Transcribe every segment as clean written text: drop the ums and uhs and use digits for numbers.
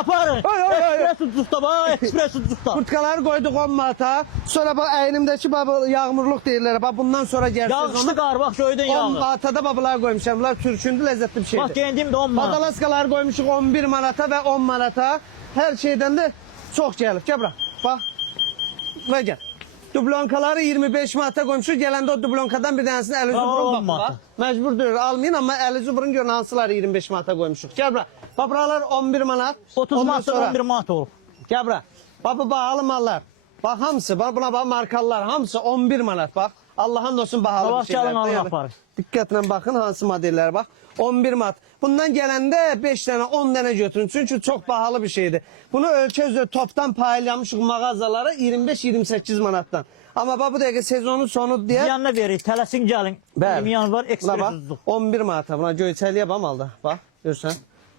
aparın. Ekspres ucuzda bak, ekspres ucuzda. Kurtkaları koyduk 10 manata. Sonra bu əynimdəki baba yağmurluq deyirlər. Bax bundan sonra gəl Yağışlı qar, bak şöydən 10 yağır. manata babalar qoymuşam. Bunlar türkündür, ləzzətli bir şeydir. Bak kendim de 10 manat. Badalaskaları koymuşuq 11 manata və 10 manata. Hər şeydən də çox gəlib. Gəl bura. Bax. Və gəl. Dublonkaları 25 manata qoymuşuq. Gələndə o dublonkadan bir dənəsini əl üzü burun bax. Məcbur deyir, almayın, amma əl üzü burun görün hansıları 25 manata qoymuşuq. Gəl bura. Bax buralar 11 manat. 30 manat 11 manat olur. Gəl bura. Bax bu bahalı mallar. Bax hamısı, bax buna bax markalılar, hamısı 11 manat bax. Allah'ın olsun bahalı bir şeyler. Alın alın aparın. Diqqətlə baxın hansı modellər bax. 11 manat. Bundan gələndə 5 dənə, 10 dənə götürün. Çünki çox bahalı bir şeydir. Bunu ölkə üzrə topdan paylamışıq mağazalara 25-28 manatdan. Amma bax bu dəqiqə sezonun sonudur deyə. Yanına verin, tələsin gəlin. Bəli. 20 yanvar Buna ekspres bax, ucuzluq. 11 manata buna göyçəliyə bax malda. Bax, görsən.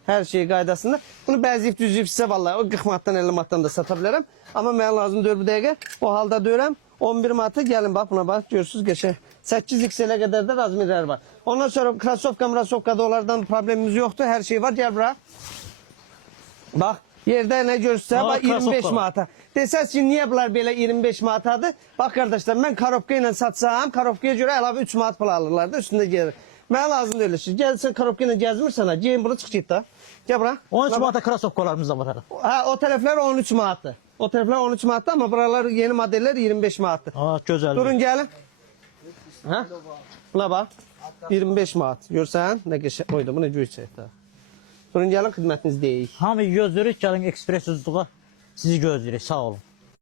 Hər şey qaydasında. Bunu bəziyib düzüb sizə vallahi o 40 manatdan 50 manatdan da sata bilərəm. Amma mənə lazım deyil bu dəqiqə. O halda deyirəm 11 manata gəlin bax buna bax görürsüz qəşəng. 8XL-ə qədər də razmerlər var. Ondan sonra krasovka da onlardan problemimiz yoxdur. Hər şey var. Gəl bura. Bax yerdə nə görürsə bax 25 manata. Desəz ki niyə bunlar belə 25 manatadır? Bax qardaşlar mən karobka ilə satsam, karobkaya görə əlavə 3 manat pul alırlar da üstündə gəlir. Mənə lazım deyil. Gəlsən karobka ilə gəzmirsən ha, geyin bunu çıx git da. Gəl bura. 13 manata krasovkalarımız da var. Ha, o tərəflər 13 manatdır. O tərəflər 13 manatdır, amma buralar yeni modeller 25 manatdır. Aa, gözəl. Durun gəlin. Ha? Buna bax. 25 manat. Görsən? Nə qəşəng. Oyda bu nə göyçək də. Durun gəlin xidmətinizdəyik. Hamı gözləyirik, gəlin ekspres ucuzluğa. Sizi gözləyirik. Sağ olun.